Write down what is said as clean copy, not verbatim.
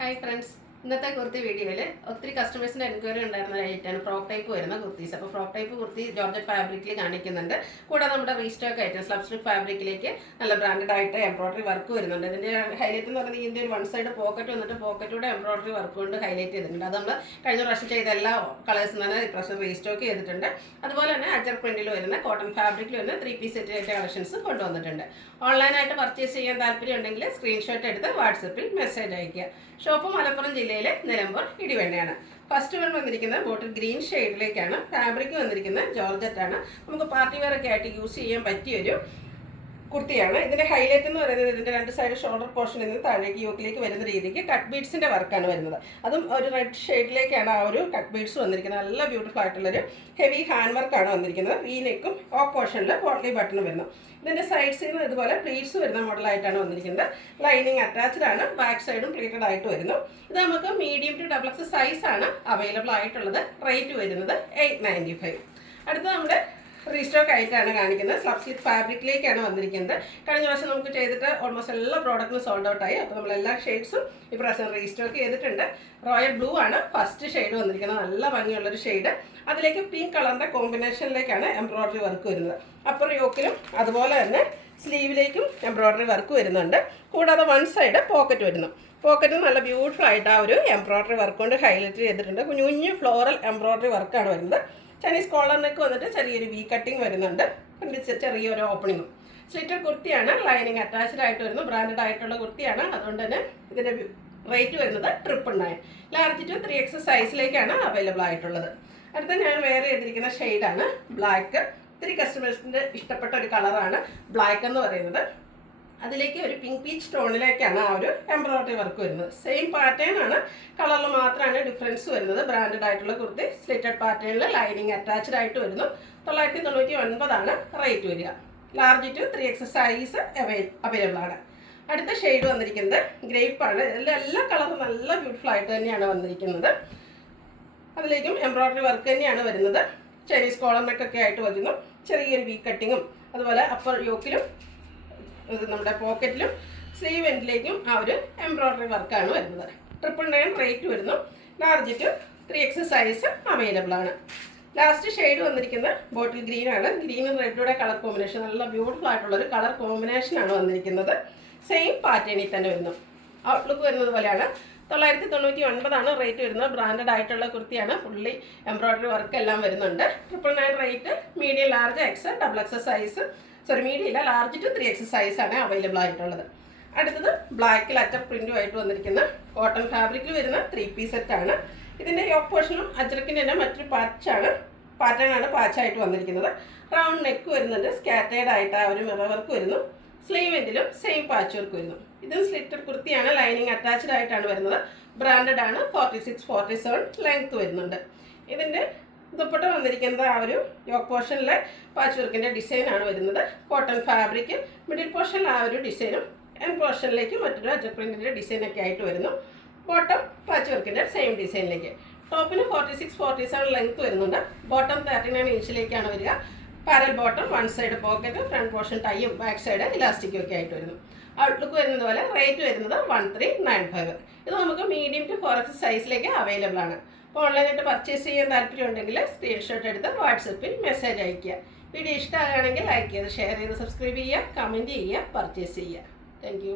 Hi friends, ഇന്നത്തെ കുർത്തി വീഡിയോയിൽ ഒത്തിരി കസ്റ്റമേഴ്സിൻ്റെ എൻക്വയറി ഉണ്ടായിരുന്ന ഐറ്റാണ് ഫ്രോക്ക് ടൈപ്പ് വരുന്ന കുർത്തീസ്. അപ്പോൾ ഫ്രോക്ക് ടൈപ്പ് കുർത്തി ജോർജറ്റ് ഫാബ്രിക്കിൽ കാണിക്കുന്നുണ്ട്. കൂടാതെ നമ്മുടെ റീസ്റ്റോക്ക് ഐറ്റം സ്ലബ് സ്ലിപ്പ് ഫാബ്രിക്കിലേക്ക് നല്ല ബ്രാൻഡഡ് ആയിട്ട് എംബ്രോയിഡറി വർക്ക് വരുന്നുണ്ട്. ഇതിൻ്റെ ഹൈലൈറ്റ് എന്ന് പറയുന്നത് ഇതിൻ്റെ ഒരു വൺ സൈഡ് പോക്കറ്റ് വന്നിട്ട് പോക്കറ്റൂടെ എംബ്രോയിഡറി വർക്ക് കൊണ്ട് ഹൈലൈറ്റ് ചെയ്തിട്ടുണ്ട്. അത് നമ്മൾ കഴിഞ്ഞ പ്രാവശ്യം ചെയ്ത എല്ലാ കളേഴ്സും തന്നെ ഇപ്രാവശ്യം റീസ്റ്റോക്ക് ചെയ്തിട്ടുണ്ട്. അതുപോലെ തന്നെ അജർ പ്രിന്റിൽ വരുന്ന കോട്ടൺ ഫാബ്രിക്കിൽ വരുന്ന 3 പീസ് സെറ്റ് കളക്ഷൻസ് കൊണ്ടുവന്നിട്ടുണ്ട്. ഓൺലൈനായിട്ട് പർച്ചേസ് ചെയ്യാൻ താല്പര്യം ഉണ്ടെങ്കിൽ സ്ക്രീൻഷോട്ട് എടുത്ത് വാട്സപ്പിൽ മെസ്സേജ് അയയ്ക്കുക. ഷോപ്പ് മലപ്പുറം ജില്ലയിലെ നിലമ്പൂർ ഇടിവണ്ണയാണ്. ഫസ്റ്റ് വൺ വന്നിരിക്കുന്നത് ബോട്ടിൽ ഗ്രീൻ ഷെയ്ഡിലേക്കാണ്. ഫാബ്രിക് വന്നിരിക്കുന്നത് ജോർജറ്റാണ്. നമുക്ക് പാർട്ടി വെയർ ഒക്കെ ആയിട്ട് യൂസ് ചെയ്യാൻ പറ്റിയൊരു കുർത്തിയാണ്. ഇതിൻ്റെ ഹൈലൈറ്റ് എന്ന് പറയുന്നത് ഇതിൻ്റെ രണ്ട് സൈഡ് ഷോൾഡർ പോർഷനിൽ നിന്ന് താഴേക്ക് യോക്കിലേക്ക് വരുന്ന രീതിക്ക് കട്ട് ബീഡ്സിൻ്റെ വർക്കാണ് വരുന്നത്. അതും ഒരു റെഡ് ഷെയ്ഡിലേക്കാണ് ആ ഒരു കട്ട് ബീഡ്സ് വന്നിരിക്കുന്നത്. നല്ല ബ്യൂട്ടിഫുൾ ആയിട്ടുള്ളൊരു ഹെവി ഹാൻഡ് വർക്കാണ് വന്നിരിക്കുന്നത്. വി നെക്കും ഓഫ് പോർഷനിൽ പോട്ട്ലി ബട്ടണും വരുന്നു. ഇതിൻ്റെ സൈഡ്സിൽ നിന്ന് ഇതുപോലെ പ്ലീറ്റ്സ് വരുന്ന മോഡലായിട്ടാണ് വന്നിരിക്കുന്നത്. ലൈനിങ് അറ്റാച്ച്ഡ് ആണ്. ബാക്ക് സൈഡും പ്ലീറ്റഡ് ആയിട്ട് വരുന്നു. ഇത് നമുക്ക് മീഡിയം ടു ഡബിൾ എക്സ് സൈസാണ് അവൈലബിൾ ആയിട്ടുള്ളത്. റേറ്റ് വരുന്നത് 895. അടുത്ത നമ്മുടെ റീസ്റ്റോക്ക് ആയിട്ടാണ് കാണിക്കുന്നത്. സ്ലബ് സ്ലിപ്പ് ഫാബ്രിക്കിലേക്കാണ് വന്നിരിക്കുന്നത്. കഴിഞ്ഞ പ്രാവശ്യം നമുക്ക് ചെയ്തിട്ട് ഓൾമോസ്റ്റ് എല്ലാ പ്രോഡക്റ്റും സോൾഡ് ഔട്ട് ആയി. അപ്പോൾ നമ്മൾ എല്ലാ ഷെയ്ഡ്സും ഇപ്രാവശ്യം റീസ്റ്റോക്ക് ചെയ്തിട്ടുണ്ട്. റോയൽ ബ്ലൂ ആണ് ഫസ്റ്റ് ഷെയ്ഡ് വന്നിരിക്കുന്നത്. നല്ല ഭംഗിയുള്ളൊരു ഷെയ്ഡ്. അതിലേക്ക് പിങ്ക് കളറിൻ്റെ കോമ്പിനേഷനിലേക്കാണ് എംബ്രോയിഡറി വർക്ക് വരുന്നത്. അപ്പർ യോക്കിലും അതുപോലെ തന്നെ സ്ലീവിലേക്കും എംബ്രോയിഡറി വർക്ക് വരുന്നുണ്ട്. കൂടാതെ വൺ സൈഡ് പോക്കറ്റ് വരുന്നു. പോക്കറ്റ് നല്ല ബ്യൂട്ടിഫുൾ ആയിട്ട് ആ ഒരു എംബ്രോയിഡറി വർക്ക് കൊണ്ട് ഹൈലൈറ്റ് ചെയ്തിട്ടുണ്ട്. കുഞ്ഞു കുഞ്ഞു ഫ്ലോറൽ എംബ്രോയിഡറി വർക്കാണ് വരുന്നത്. ചൈനീസ് കോളർ നെക്ക് വന്നിട്ട് ചെറിയൊരു വി കട്ടിങ് വരുന്നുണ്ട്. പിന്നെ ചെറിയൊരു ഓപ്പണിങ്ങും. സ്ലിറ്റഡ് കുർത്തിയാണ്. ലൈനിങ് അറ്റാച്ച്ഡ് ആയിട്ട് വരുന്നു. ബ്രാൻഡഡ് ആയിട്ടുള്ള കുർത്തിയാണ്. അതുകൊണ്ട് തന്നെ ഇതിൻ്റെ റേറ്റ് വരുന്നത് 999. ലാർജ് ടു 3X സൈസിലേക്കാണ് അവൈലബിൾ ആയിട്ടുള്ളത്. അടുത്ത ഞാൻ വേറെ ചെയ്തിരിക്കുന്ന ഷെയ്ഡാണ് ബ്ലാക്ക്. ഒത്തിരി കസ്റ്റമേഴ്സിൻ്റെ ഇഷ്ടപ്പെട്ട ഒരു കളറാണ് ബ്ലാക്ക് എന്ന് പറയുന്നത്. അതിലേക്ക് ഒരു പിങ്ക് പീച്ച് ടോണിലേക്കാണ് ആ ഒരു എംബ്രോയിഡറി വർക്ക് വരുന്നത്. സെയിം പാറ്റേൺ ആണ്, കളറിൽ മാത്രമാണ് ഡിഫറൻസ് വരുന്നത്. ബ്രാൻഡഡ് ആയിട്ടുള്ള കുർത്തി സ്ലിറ്റഡ് പാറ്റേണിൽ ലൈനിങ് അറ്റാച്ച്ഡ് ആയിട്ട് വരുന്നു. 999 റേറ്റ് വരിക. Large to 3X size available ആണ്. അടുത്ത ഷെയ്ഡ് വന്നിരിക്കുന്നത് ഗ്രേപ്പാണ്. എല്ലാ കളറും നല്ല ബ്യൂട്ടിഫുൾ ആയിട്ട് തന്നെയാണ് വന്നിരിക്കുന്നത്. അതിലേക്കും എംബ്രോയിഡറി വർക്ക് തന്നെയാണ് വരുന്നത്. ചൈനീസ് കോളർ നെക്കൊക്കെ ആയിട്ട് വരുന്നു. ചെറിയൊരു വി കട്ടിങ്ങും അതുപോലെ അപ്പർ യോക്കിലും നമ്മുടെ പോക്കറ്റിലും സ്ലീവ് എൻഡിലേക്കും ആ ഒരു എംബ്രോയിഡറി വർക്കാണ് വരുന്നത്. 999 റേറ്റ് വരുന്നു. Large to 3X size available ആണ്. ലാസ്റ്റ് ഷെയ്ഡ് വന്നിരിക്കുന്നത് ബോട്ടിൽ ഗ്രീൻ ആണ്. ഗ്രീനും റെഡുടെ കളർ കോമ്പിനേഷൻ നല്ല ബ്യൂട്ടിഫുൾ ആയിട്ടുള്ളൊരു കളർ കോമ്പിനേഷനാണ് വന്നിരിക്കുന്നത്. സെയിം പാറ്റേണിൽ തന്നെ വരുന്നു. ഔട്ട്ലുക്ക് വരുന്നത് പോലെയാണ്. 999 റേറ്റ് വരുന്നത്. ബ്രാൻഡഡ് ആയിട്ടുള്ള കുർത്തിയാണ്. ഫുള്ളി എംബ്രോയിഡറി വർക്ക് എല്ലാം വരുന്നുണ്ട്. 999 rate. Medium large X double X size medium ഇല്ല, ലാർജ് ടു 3X സൈസാണ് അവൈലബിൾ ആയിട്ടുള്ളത്. അടുത്തത് ബ്ലാക്കിൽ അറ്റർ പ്രിൻറ്റുമായിട്ട് വന്നിരിക്കുന്ന കോട്ടൺ ഫാബ്രിക്കിൽ വരുന്ന 3 പീസ് സെറ്റാണ്. ഇതിൻ്റെ യോക്ക് പോർഷനും അജ്രക്കിൻ്റെ തന്നെ മറ്റൊരു പാറ്റേണാണ് പാച്ചായിട്ട് വന്നിരിക്കുന്നത്. റൗണ്ട് നെക്ക് വരുന്നുണ്ട്. സ്കാറ്റേഡ് ആയിട്ട് ആ ഒരു മിറർ വർക്ക് വരുന്നു. സ്ലീവ് എൻഡിലും സെയിം പാച്ച് വർക്ക് വരുന്നു. ഇതും സ്ലിറ്റഡ് കുർത്തിയാണ്. ലൈനിങ് അറ്റാച്ച്ഡ് ആയിട്ടാണ് വരുന്നത്. ബ്രാൻഡഡ് ആണ്. 46-47 ലെങ്ത് വരുന്നുണ്ട്. ഇതിൻ്റെ ദുപ്പട്ട വന്നിരിക്കുന്നത് ആ ഒരു യോക്ക് പോർഷനിലെ പാച്ച് വർക്കിൻ്റെ ഡിസൈനാണ് വരുന്നത്. Cotton fabric. മിഡിൽ പോർഷനിൽ ആ ഒരു ഡിസൈനും എൻഡ് പോർഷനിലേക്ക് മറ്റൊരു അജർ പ്രിൻറ്റിൻ്റെ ഡിസൈനൊക്കെ ആയിട്ട് വരുന്നു. ബോട്ടം പാച്ച് വർക്കിൻ്റെ സെയിം ഡിസൈനിലേക്ക്. ടോപ്പിന് 46-47 ലെങ്ത് വരുന്നുണ്ട്. ബോട്ടം 39 ഇഞ്ചിലേക്കാണ് വരിക. Parallel bottom, one side pocket, front portion ടൈയും ബാക്ക് സൈഡ് ഇലാസ്റ്റിക്കും ഒക്കെ ആയിട്ട് വരുന്നു. ഔട്ട്ലുക്ക് വരുന്നത് പോലെ. റേറ്റ് വരുന്നത് 1395. ഇത് നമുക്ക് മീഡിയം ടു 4X സൈസിലേക്ക് അവൈലബിൾ ആണ്. അപ്പോൾ ഓൺലൈനായിട്ട് പർച്ചേസ് ചെയ്യാൻ താല്പര്യമുണ്ടെങ്കിൽ സ്ക്രീൻഷോട്ട് എടുത്ത് വാട്സപ്പിൽ മെസ്സേജ് അയയ്ക്കുക. വീഡിയോ ഇഷ്ടമാകുകയാണെങ്കിൽ ലൈക്ക് ചെയ്ത് ഷെയർ ചെയ്ത് സബ്സ്ക്രൈബ് ചെയ്യുക, കമൻറ്റ് ചെയ്യുക, പർച്ചേസ് ചെയ്യുക. താങ്ക്